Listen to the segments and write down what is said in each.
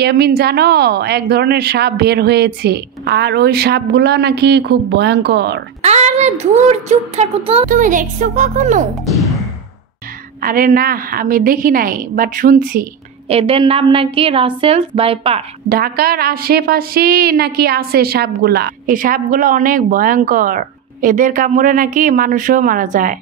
ইয়ামিন জানো, এক ধরনের সাপ বের হয়েছে, আর ওই সাপগুলা নাকি খুব ভয়ঙ্কর। আরে ধুর, চুপ থাকো তো। তুমি দেখছো কখনো? আরে না, আমি দেখি নাই, বাট শুনছি। এদের নাম নাকি রাসেলস ভাইপার। ঢাকার আশেপাশে নাকি আছে সাপগুলা। এই সাপগুলা অনেক ভয়ঙ্কর। এদের কামড়ে নাকি মানুষও মারা যায়।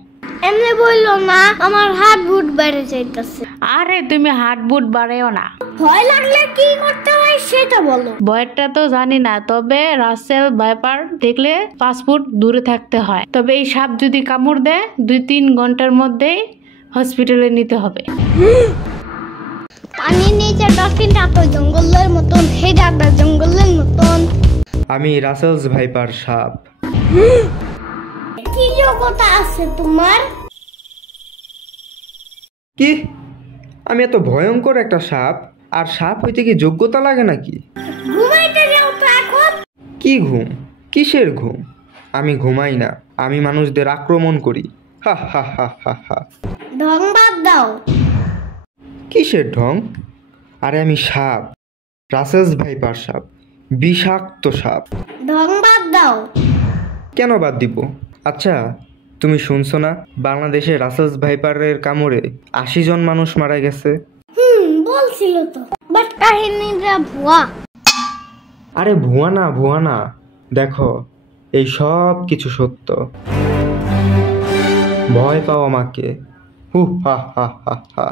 এমনি বললো না, আমার হাত বুট বেড়ে যাইতেছে। আরে তুমি হার্ট বুট বাড়াইও না। ভয় লাগলে কি করতে হয় সেটা বলো। ভয়টা তো জানি না, তবে রাসেল ভাইপার দেখলে 5 ফুট দূরে থাকতে হয়। তবে এই সাপ যদি কামড় দেয় 2-3 ঘন্টার মধ্যেই হসপিটালে নিতে হবে। পানির নিচে ডলফিনটা তো জঙ্গলের মতন, হেডাটা জঙ্গলের মতন। আমি রাসেলস ভাইপার সাপ। কি যোগ্যতা আছে তোমার? কি? আমি এত ভয়ঙ্কর একটা সাপ, আর সাপ হইতে কি যোগ্যতা লাগে নাকি? ঘুমাইতে যাও তো এখন। কি ঘুম? কিসের ঘুম? আমি ঘুমাই না, আমি মানুষদের আক্রমণ করি। হা হা হা হা হা। ঢং বাদ দাও। কিসের ঢং? আরে আমি সাপ, রাসেলস ভাইপার সাপ, বিষাক্ত সাপ। ঢং বাদ দাও। কেন বাদ দিব? আচ্ছা, তুমি শুনছো না বাংলাদেশে রাসেলস ভাইপারের কামড়ে 80 জন মানুষ মারা গেছে? বলছিল তো, বাট কাহিনীটা ভুয়া। আরে ভুয়া না, ভুয়া না, দেখো এই সব কিছু সত্য। ভয় পাও আমাকে। হু হা হা হা হা।